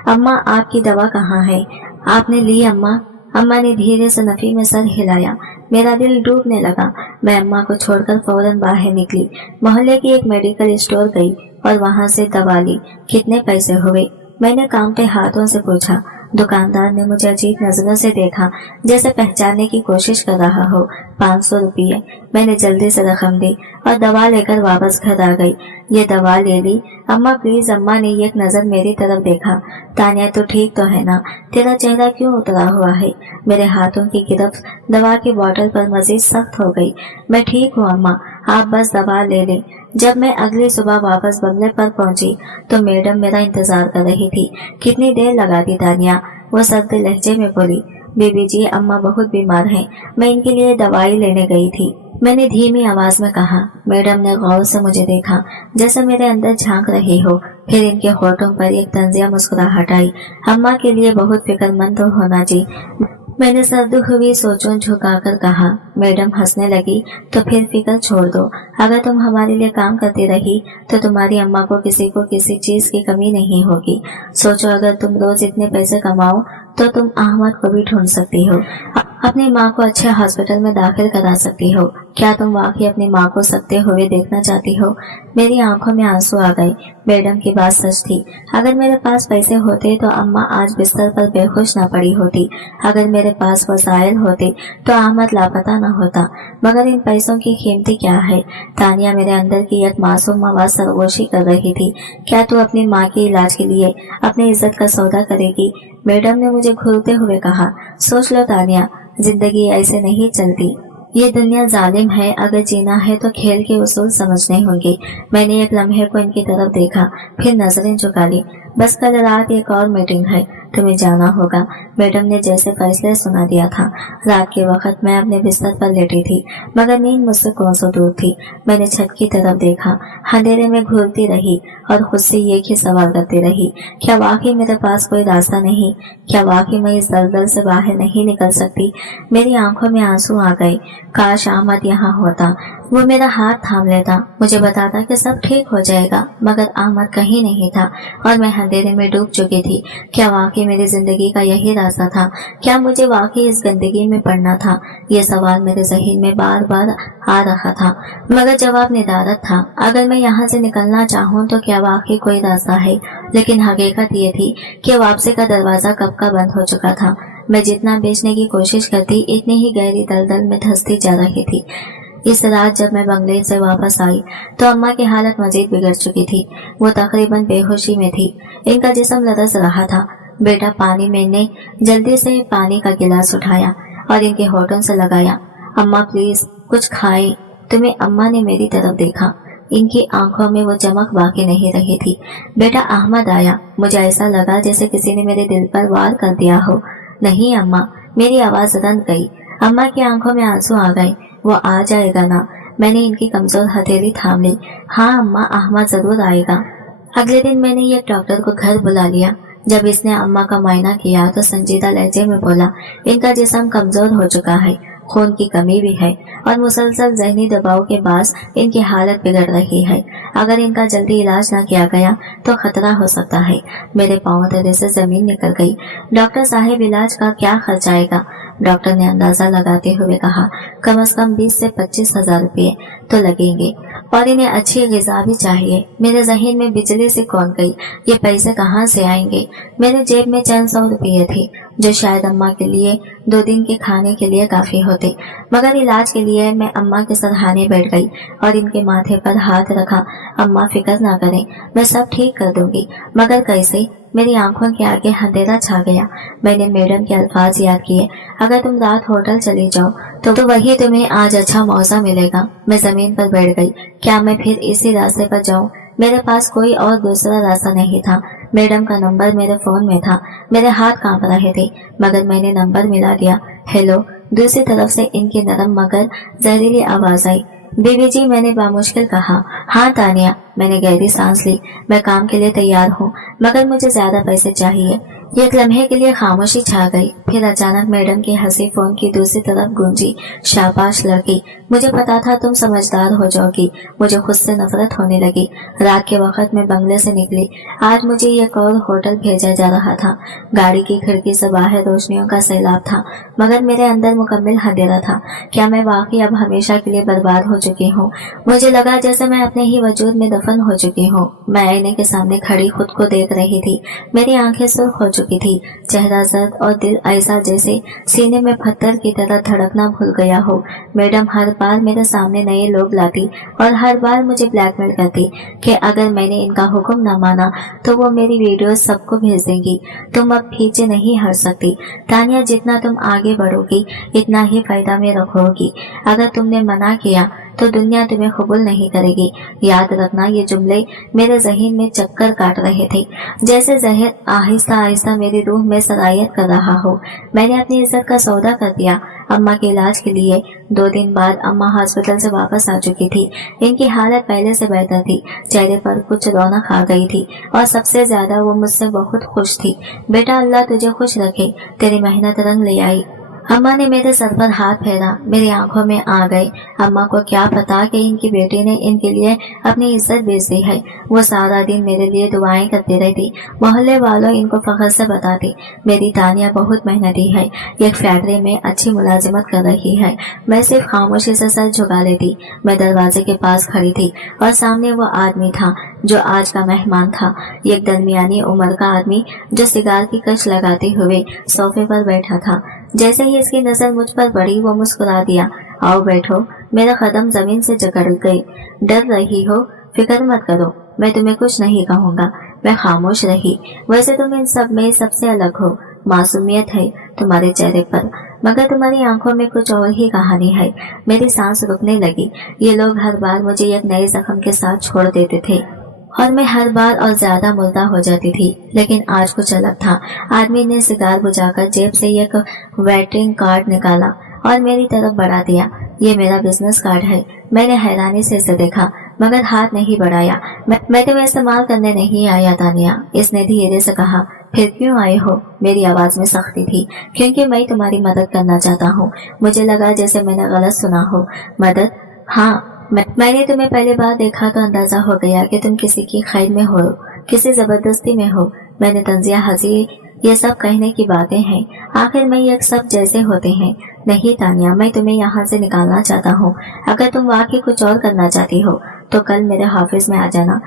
अम्मा, आपकी दवा कहाँ है? आपने ली अम्मा? अम्मा ने धीरे से नफी में सर हिलाया। मेरा दिल डूबने लगा। मैं अम्मा को छोड़कर फौरन बाहर निकली। मोहल्ले की एक मेडिकल स्टोर गई और वहां से दवा ली। कितने पैसे हुए? मैंने कांपते हाथों से पूछा। दुकानदार ने मुझे अजीब नजरों से देखा, जैसे पहचानने की कोशिश कर रहा हो। 500 रुपये। मैंने जल्दी से रकम दी और दवा लेकर वापस घर आ गई। ये दवा ले ली? अम्मा प्लीज। अम्मा ने एक नजर मेरी तरफ देखा। तानिया, तो ठीक तो है ना? तेरा चेहरा क्यों उतरा हुआ है? मेरे हाथों की गिरफ्त दवा की बोतल पर मजीद सख्त हो गई। मैं ठीक हूँ अम्मा, आप बस दवा ले लें। जब मैं अगली सुबह वापस बंगले पर पहुंची तो मैडम मेरा इंतजार कर रही थी। कितनी देर लगा दी तानिया? वो सर्द लहजे में बोली। बीबी जी, अम्मा बहुत बीमार हैं, मैं इनके लिए दवाई लेने गई थी, मैंने धीमी आवाज में कहा। मैडम ने गौर से मुझे देखा, जैसे मेरे अंदर झांक रही हो। फिर इनके होठों पर एक तंजिया मुस्कुराहट आई। अम्मा के लिए बहुत फिक्रमंद होना जी। मैंने सर्द हुई सोचों झुकाकर कहा। मैडम हंसने लगी। तो फिर फिक्र छोड़ दो। अगर तुम हमारे लिए काम करती रही तो तुम्हारी अम्मा को किसी चीज की कमी नहीं होगी। सोचो, अगर तुम रोज इतने पैसे कमाओ तो तुम अहमद को भी ढूंढ सकती हो, अपनी माँ को अच्छे हॉस्पिटल में दाखिल करा सकती हो। क्या तुम वाकई अपनी माँ को सकते हुए देखना चाहती हो? मेरी आंखों में आंसू आ गए। मैडम की बात सच थी। अगर मेरे पास पैसे होते तो अम्मा आज बिस्तर पर बेहोश न पड़ी होती। अगर मेरे पास वसाइल होते तो अहमद लापता न होता। मगर इन पैसों की कीमती क्या है? तानिया, मेरे अंदर की एक मासूम आवाज सरगोशी कर रही थी। क्या तू अपनी माँ के इलाज के लिए अपनी इज्जत का सौदा करेगी? मैडम ने मुझे घूरते हुए कहा। सोच लो तानिया, जिंदगी ऐसे नहीं चलती। ये दुनिया जालिम है, अगर जीना है तो खेल के उसूल समझने होंगे। मैंने एक लम्हे को इनकी तरफ देखा, फिर नजरें झुका ली। बस कल रात एक और मीटिंग है, तुम्हें जाना होगा। मैडम ने जैसे फैसले सुना दिया था। रात के वक्त मैं अपने बिस्तर पर लेटी थी, मगर नींद मुझसे कौन सौ दूर थी। मैंने छत की तरफ देखा, अंधेरे में घूरती रही और खुद से एक ही सवाल करती रही, क्या वाकई मेरे पास कोई रास्ता नहीं? क्या वाकई मैं इस दलदल से बाहर नहीं निकल सकती? मेरी आंखों में आंसू आ गए। काश अहमद यहाँ होता, वो मेरा हाथ थाम लेता, मुझे बताता कि सब ठीक हो जाएगा। मगर अहमद कहीं नहीं था और मैं अंधेरे में डूब चुकी थी। क्या वाकई मेरी जिंदगी का यही रास्ता था? क्या मुझे वाकई इस गंदगी में पड़ना था? ये सवाल मेरे ज़हन में बार बार आ रहा था, मगर जवाब निदारत था। अगर मैं यहाँ से निकलना चाहूँ तो क्या वाकई कोई रास्ता है? लेकिन हकीकत ये थी कि वापसी का दरवाजा कब का बंद हो चुका था। मैं जितना बेचने की कोशिश करती, इतनी ही गहरी दलदल में धंसती जा रही थी। इस रात जब मैं बंगले से वापस आई तो अम्मा की हालत मजीद बिगड़ चुकी थी। वो तकरीबन बेहोशी में थी, इनका जिस्म लरस रहा था। बेटा पानी, मैंने जल्दी से पानी का गिलास उठाया और इनके होठों से लगाया। अम्मा प्लीज कुछ खाए। तुम्हें? अम्मा ने मेरी तरफ देखा, इनकी आंखों में वो चमक बाकी नहीं रही थी। बेटा अहमद आया। मुझे ऐसा लगा जैसे किसी ने मेरे दिल पर वार कर दिया हो। नहीं अम्मा, मेरी आवाज रंध गई। अम्मा की आंखों में आंसू आ गए। वो आ जाएगा ना? मैंने इनकी कमजोर हथेली थाम ली। हाँ अम्मा, अहमद जरूर आएगा। अगले दिन मैंने एक डॉक्टर को घर बुला लिया। जब इसने अम्मा का मुआयना किया तो संजीदा लहजे में बोला, इनका जिस्म कमजोर हो चुका है, खून की कमी भी है और मुसलसल जहनी दबाव के बाद इनकी हालत बिगड़ रही है। अगर इनका जल्दी इलाज न किया गया तो खतरा हो सकता है। मेरे पांव तले से जमीन निकल गई। डॉक्टर साहब, इलाज का क्या खर्च आएगा? डॉक्टर ने अंदाजा लगाते हुए कहा, कम से कम 20 से 25 हजार रुपये तो लगेंगे और इन्हें अच्छी ग़िज़ा भी चाहिए। मेरे ज़हन में बिजली से कौन गई, ये पैसे कहाँ से आएंगे? मेरे जेब में चंद 100 रुपये थे जो शायद अम्मा के लिए 2 दिन के खाने के लिए काफी होते। मगर इलाज के लिए मैं अम्मा के सरहाने बैठ गई और इनके माथे पर हाथ रखा। अम्मा फिक्र ना करें, मैं सब ठीक कर दूंगी। मगर कैसे? मेरी आंखों के आगे अंधेरा छा गया। मैंने मैडम के अल्फाज याद किए, अगर तुम रात होटल चली जाओ तो वही तुम्हें आज अच्छा मौका मिलेगा। मैं जमीन पर बैठ गई। क्या मैं फिर इसी रास्ते पर जाऊं? मेरे पास कोई और दूसरा रास्ता नहीं था। मैडम का नंबर मेरे फोन में था। मेरे हाथ कांप रहे थे, मगर मैंने नंबर मिला दिया। हेलो। दूसरी तरफ से इनकी नरम मगर जहरीली आवाज आई। बीबी जी, मैंने बामुश्किल कहा। हाँ तानिया। मैंने गहरी सांस ली। मैं काम के लिए तैयार हूँ, मगर मुझे ज्यादा पैसे चाहिए। एक लम्हे के लिए खामोशी छा गई, फिर अचानक मैडम की हंसी फोन की दूसरी तरफ गूंजी। शाबाश लड़की, मुझे पता था तुम समझदार हो जाओगी। मुझे खुद से नफरत होने लगी। रात के वक्त मैं बंगले से निकली। आज मुझे एक और होटल भेजा जा रहा था। गाड़ी की खिड़की से बाहर रोशनियों का सैलाब था, मगर मेरे अंदर मुकम्मल अंधेरा था। क्या मैं वाकई अब हमेशा के लिए बर्बाद हो चुकी हूँ? मुझे लगा जैसे मैं अपने ही वजूद में दफन हो चुकी हूँ। मैं आईने के सामने खड़ी खुद को देख रही थी। मेरी आंखें सुर्ख हो चुकी थी, चेहरा जर्द और दिल ऐसा जैसे सीने में पत्थर की तरह धड़कना भूल गया हो। मैडम हर बार मेरे सामने नए लोग लाती और हर बार मुझे ब्लैकमेल करती कि अगर मैंने इनका हुक्म न माना तो वो मेरी वीडियो सबको भेज देंगी। तुम अब पीछे नहीं हट सकती तानिया, जितना तुम आगे बढ़ोगी इतना ही फायदा में रखोगी। अगर तुमने मना किया तो दुनिया तुम्हें कबूल नहीं करेगी। याद रखना, ये जुमले मेरे जहन में चक्कर काट रहे थे, जैसे जहर आहिस्ता आहिस्ता मेरी रूह में सरायत कर रहा हो। मैंने अपनी इज्जत का सौदा कर दिया अम्मा के इलाज के लिए। 2 दिन बाद अम्मा हॉस्पिटल से वापस आ चुकी थी। इनकी हालत पहले से बेहतर थी। चेहरे पर कुछ रौनक आ गई थी और सबसे ज्यादा वो मुझसे बहुत खुश थी। बेटा, अल्लाह तुझे खुश रखे, तेरी मेहनत रंग ले आई। अम्मा ने मेरे सर पर हाथ फेरा, मेरी आंखों में आ गए। अम्मा को क्या पता कि इनकी बेटी ने इनके लिए अपनी इज्जत बेच दी है। वो सारा दिन मेरे लिए दुआएं करती रहती। मोहल्ले वालों इनको फख्र से बताते, मेरी तानिया बहुत मेहनती है, एक फैक्ट्री में अच्छी मुलाजिमत कर रही है। मैं सिर्फ खामोशी से सर झुका लेती। मैं दरवाजे के पास खड़ी थी और सामने वो आदमी था जो आज का मेहमान था। एक दरमियानी उम्र का आदमी जो सिगार की कश लगाते हुए सोफे पर बैठा था। जैसे ही इसकी नजर मुझ पर पड़ी वो मुस्कुरा दिया। आओ बैठो। मेरा कदम जमीन से जकड़ गए। डर रही हो? फिक्र मत करो, मैं तुम्हें कुछ नहीं कहूँगा। मैं खामोश रही। वैसे तुम इन सब में सबसे अलग हो। मासूमियत है तुम्हारे चेहरे पर, मगर तुम्हारी आंखों में कुछ और ही कहानी है। मेरी सांस रुकने लगी। ये लोग हर बार मुझे एक नए जख्म के साथ छोड़ देते थे और मैं हर बार और ज्यादा मुर्दा हो जाती थी। लेकिन आज कुछ अलग था। आदमी ने सिगार बुझाकर जेब से एक वेटिंग कार्ड निकाला और मेरी तरफ बढ़ा दिया। ये मेरा बिजनेस कार्ड है। मैंने हैरानी से इसे देखा मगर हाथ नहीं बढ़ाया। मैं तुम्हें इस्तेमाल करने नहीं आया तानिया, इसने धीरे से कहा। फिर क्यों आए हो? मेरी आवाज में सख्ती थी। क्योंकि मैं तुम्हारी मदद करना चाहता हूँ। मुझे लगा जैसे मैंने गलत सुना हो। मदद? हाँ, मैंने तुम्हें पहली बार देखा तो अंदाजा हो गया कि तुम किसी की खैर में हो, किसी जबरदस्ती में हो। मैंने तंजिया हंसी। ये सब कहने की बातें हैं। आखिर में ये सब जैसे होते हैं। नहीं तानिया, मैं तुम्हें यहाँ से निकालना चाहता हूँ। अगर तुम वाकई कुछ और करना चाहती हो तो कल मेरे ऑफिस में आ जाना।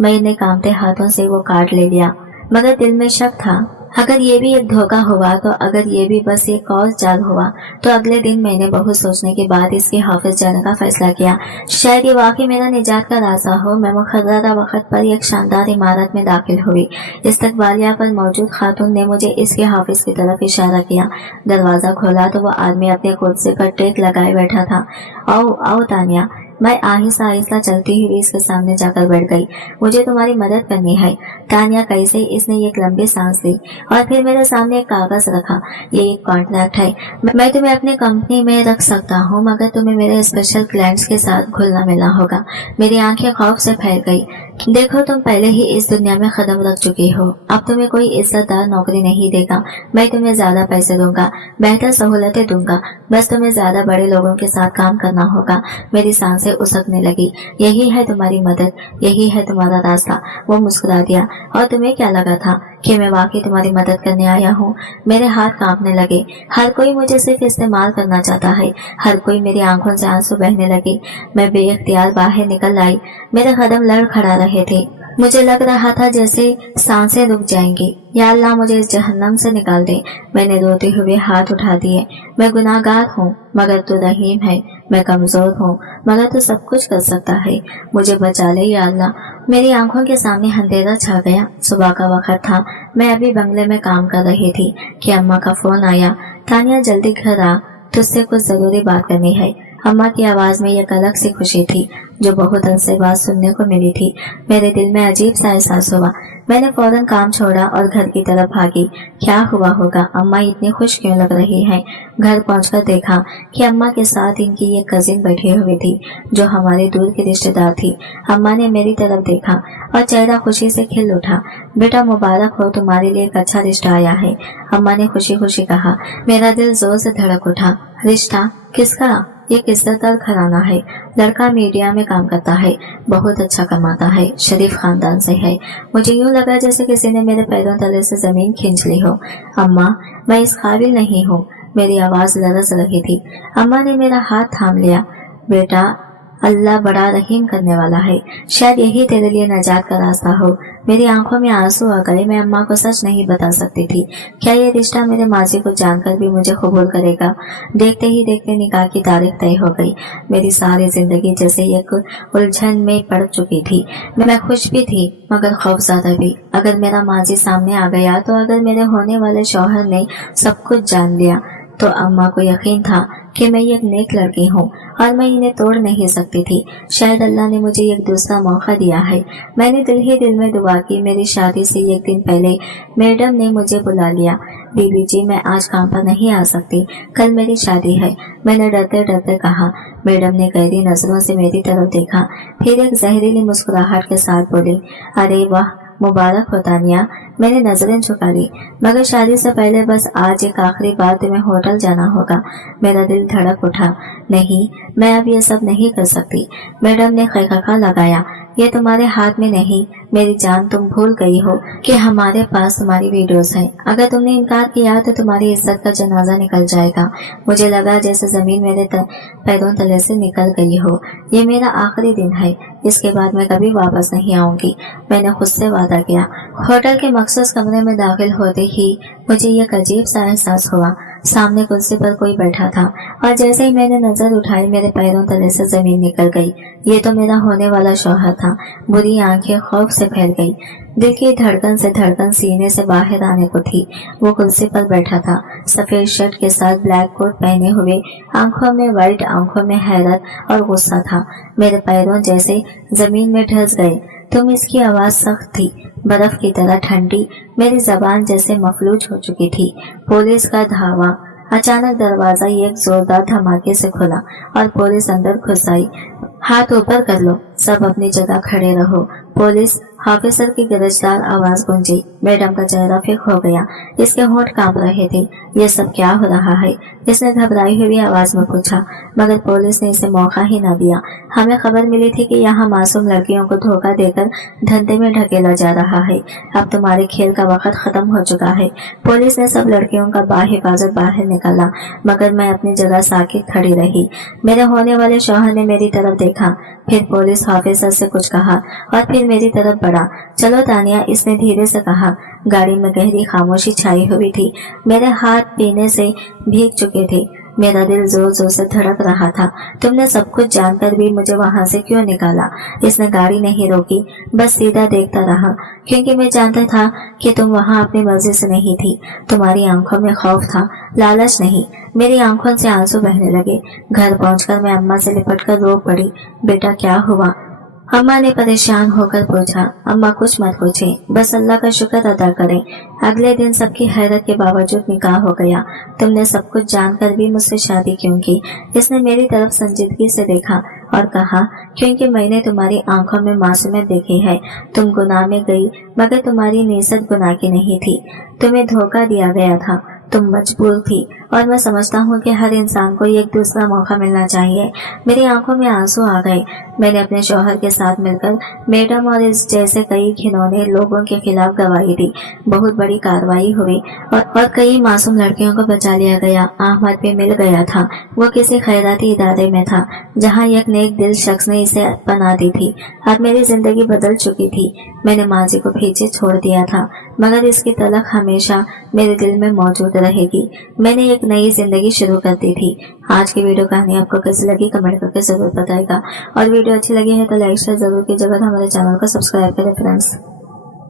मैंने कांपते हाथों से वो कार्ड ले लिया, मगर दिल में शक था। अगर ये भी एक धोखा हुआ तो, अगर ये भी बस एक और चाल हुआ तो। अगले दिन मैंने बहुत सोचने के बाद इसके ऑफिस जाने का फैसला किया। शायद ये वाकई मेरा निजात का रास्ता हो। मैं मुकर्ररा वक्त पर एक शानदार इमारत में दाखिल हुई। इस्तकबालिया पर मौजूद खातून ने मुझे इसके ऑफिस की तरफ इशारा किया। दरवाजा खोला तो वो आदमी अपने कुर्सी पर टेक लगाए बैठा था। आओ आओ तानिया। मैं आहिस्ता आहिस्ता चलती हुई इसके सामने जाकर बैठ गई। मुझे तुम्हारी मदद करनी है। तानिया कैसे? इसने एक लंबी सांस ली और फिर मेरे सामने एक कागज रखा। ये एक कॉन्ट्रैक्ट है। मैं तुम्हें अपनी कंपनी में रख सकता हूँ, मगर तुम्हें मेरे स्पेशल क्लाइंट्स के साथ घुलना मिलना होगा। मेरी आंखें खौफ से फैल गई। देखो, तुम पहले ही इस दुनिया में कदम रख चुकी हो। अब तुम्हें कोई इज्जतदार नौकरी नहीं देगा। मैं तुम्हें ज्यादा पैसे दूंगा, बेहतर सहूलतें दूंगा। बस तुम्हें ज्यादा बड़े लोगों के साथ काम करना होगा। मेरी सांसें उसकने लगी। यही है तुम्हारी मदद, यही है तुम्हारा रास्ता। वो मुस्कुरा दिया। और तुम्हें क्या लगा था कि मैं वाकई तुम्हारी मदद करने आया हूँ? मेरे हाथ कांपने लगे। हर कोई मुझे सिर्फ इस्तेमाल करना चाहता है। हर कोई। मेरी आंखों से आंसू बहने लगे। मैं बेइख्तियार बाहर निकल आई। मेरे कदम लड़खड़ा रहे थे। मुझे लग रहा था जैसे सांसें रुक जाएंगी। या अल्लाह, मुझे इस जहन्नम से निकाल दे। मैंने रोते हुए हाथ उठा दिए। मैं गुनाहगार हूँ, मगर तू रहीम है। मैं कमजोर हूँ, मगर तू सब कुछ कर सकता है। मुझे बचा ले या अल्लाह। मेरी आंखों के सामने अंधेरा छा गया। सुबह का वक्त था। मैं अभी बंगले में काम कर रही थी कि अम्मा का फोन आया। तानिया, जल्दी घर आ, तुझसे कुछ जरूरी बात करनी है। अम्मा की आवाज में एक अलग सी खुशी थी जो बहुत अरसे बाद सुनने को मिली थी। मेरे दिल में अजीब सा एहसास हुआ। मैंने फौरन काम छोड़ा और घर की तरफ भागी। क्या हुआ होगा? अम्मा इतनी खुश क्यों लग रही हैं? घर पहुंचकर देखा कि अम्मा के साथ इनकी एक कजिन बैठी हुई थी जो हमारे दूर की रिश्तेदार थी। अम्मा ने मेरी तरफ देखा और चेहरा खुशी से खिल उठा। बेटा, मुबारक हो, तुम्हारे लिए एक अच्छा रिश्ता आया है। अम्मा ने खुशी खुशी कहा। मेरा दिल जोर से धड़क उठा। रिश्ता? किसका? एक इज्जतदार घराना है। लड़का मीडिया में काम करता है, बहुत अच्छा कमाता है, शरीफ खानदान से है। मुझे यूं लगा जैसे किसी ने मेरे पैरों तले से जमीन खींच ली हो। अम्मा, मैं इस काबिल नहीं हूँ। मेरी आवाज लरज रही थी। अम्मा ने मेरा हाथ थाम लिया। बेटा, अल्लाह बड़ा रहीम करने वाला है। शायद यही तेरे लिए नजात का रास्ता हो। मेरी आंखों में आंसू आ गए। मैं अम्मा को सच नहीं बता सकती थी। क्या ये रिश्ता मेरे माजी को जानकर भी मुझे कबूल करेगा? देखते ही देखते निकाह की तारीख तय हो गई। मेरी सारी जिंदगी जैसे एक उलझन में पड़ चुकी थी। मैं खुश भी थी मगर खौफज़दा भी। अगर मेरा माजी सामने आ गया तो, अगर मेरे होने वाले शौहर ने सब कुछ जान लिया तो अम्मा को यकीन था कि मैं एक नेक लड़की हूँ और मैं इन्हें तोड़ नहीं सकती थी। शायद अल्लाह ने मुझे एक दूसरा मौका दिया है। मैंने दिल ही दिल में दुआ की। मेरी शादी से एक दिन पहले मैडम ने मुझे बुला लिया। बीबी जी, मैं आज काम पर नहीं आ सकती, कल मेरी शादी है। मैंने डरते डरते कहा। मैडम ने गहरी नजरों से मेरी तरफ देखा, फिर एक जहरीली मुस्कुराहट के साथ बोली, अरे वाह, मुबारक हो तानिया। मैंने नजरें झुका ली। मगर शादी से पहले बस आज एक आखिरी बार तुम्हें होटल जाना होगा। मेरा दिल धड़क उठा। नहीं, मैं अब ये सब नहीं कर सकती। मैडम ने खैखा लगाया। ये तुम्हारे हाथ में नहीं। मेरी जान, तुम भूल गई हो कि हमारे पास तुम्हारी वीडियोस हैं। अगर तुमने इनकार किया तो तुम्हारी इज्जत का जनाजा निकल जाएगा। मुझे लगा जैसे जमीन मेरे पैरों तले से निकल गई हो। ये मेरा आखिरी दिन है। इसके बाद मैं कभी वापस नहीं आऊंगी। मैंने खुद से वादा किया। होटल के मखसूस कमरे में दाखिल होते ही मुझे एक अजीब सा एहसास हुआ। सामने कुर्सी पर कोई बैठा था और जैसे ही मैंने नजर उठाई मेरे पैरों तले से जमीन निकल गई। ये तो मेरा होने वाला शौहर था। बुरी आंखें खौफ से फैल गई। दिल की धड़कन से धड़कन सीने से बाहर आने को थी। वो कुर्सी पर बैठा था, सफेद शर्ट के साथ ब्लैक कोट पहने हुए, आंखों में वाइट, आंखों में हैरत और गुस्सा था। मेरे पैरों जैसे जमीन में धंस गए। तुम इसकी आवाज सख्त थी, बर्फ की तरह ठंडी, मेरी जबान जैसे मफलूज हो चुकी थी। पुलिस का धावा। अचानक दरवाजा एक जोरदार धमाके से खुला और पुलिस अंदर घुस आई। हाथ ऊपर कर लो, सब अपनी जगह खड़े रहो। पुलिस ऑफिसर की गरजदार आवाज गूंजी। मैडम का चेहरा फिक हो गया, इसके होंठ कांप रहे थे। ये सब क्या हो रहा है? इसने घबराई हुई आवाज में पूछा, मगर पुलिस ने इसे मौका ही न दिया। हमें खबर मिली थी कि यहाँ मासूम लड़कियों को धोखा देकर धंधे में ढकेला जा रहा है। अब तुम्हारे खेल का वक्त खत्म हो चुका है। पुलिस ने सब लड़कियों का बाहिफाजत बाहर निकाला, मगर मैं अपनी जगह साकित खड़ी रही। मेरे होने वाले शौहर ने मेरी तरफ देखा, फिर पुलिस ऑफिसर से कुछ कहा और फिर मेरी तरफ बढ़ा। चलो तानिया, इसने धीरे से कहा। गाड़ी में गहरी खामोशी छाई हुई थी। मेरे हाथ पीने से भीग चुके थे। मेरा दिल जोर जोर से धड़क रहा था। तुमने सब कुछ जानकर भी मुझे वहां से क्यों निकाला? इसने गाड़ी नहीं रोकी, बस सीधा देखता रहा, क्योंकि मैं जानता था कि तुम वहां अपनी मर्जी से नहीं थी। तुम्हारी आंखों में खौफ था, लालच नहीं। मेरी आंखों से आंसू बहने लगे। घर पहुंचकर मैं अम्मा से लिपटकर रो पड़ी। बेटा क्या हुआ? अम्मा ने परेशान होकर पूछा। अम्मा कुछ मत पूछे, बस अल्लाह का शुक्र अदा करें। अगले दिन सबकी हैरत के बावजूद निकाह हो गया। तुमने सब कुछ जानकर भी मुझसे शादी क्यों की? इसने मेरी तरफ संजीदगी से देखा और कहा, क्योंकि मैंने तुम्हारी आंखों में मासूमियत देखी है। तुम गुनाह में गई, मगर तुम्हारी नीयत गुनाह की नहीं थी। तुम्हें धोखा दिया गया था, तुम मजबूर थी, और मैं समझता हूँ कि हर इंसान को एक दूसरा मौका मिलना चाहिए। मेरी आंखों में आंसू आ गए। मैंने अपने शौहर के साथ मिलकर मैडम और इस जैसे कई घिनौने लोगों के खिलाफ गवाही दी। बहुत बड़ी कार्रवाई हुई और कई मासूम लड़कियों को बचा लिया गया। अहमद भी मिल गया था। वो किसी खैराती इदारे में था, जहाँ एक नेक दिल शख्स ने इसे बना दी थी। अब मेरी जिंदगी बदल चुकी थी। मैंने माजी को पीछे छोड़ दिया था, मगर इसकी तलख हमेशा मेरे दिल में मौजूद रहेगी। मैंने एक नई जिंदगी शुरू कर दी थी। आज की वीडियो कहानी आपको कैसी लगी कमेंट करके जरूर बताएगा, और वीडियो अच्छी लगी है तो लाइक शेयर जरूर कीजिएगा। हमारे चैनल को सब्सक्राइब करें फ्रेंड्स।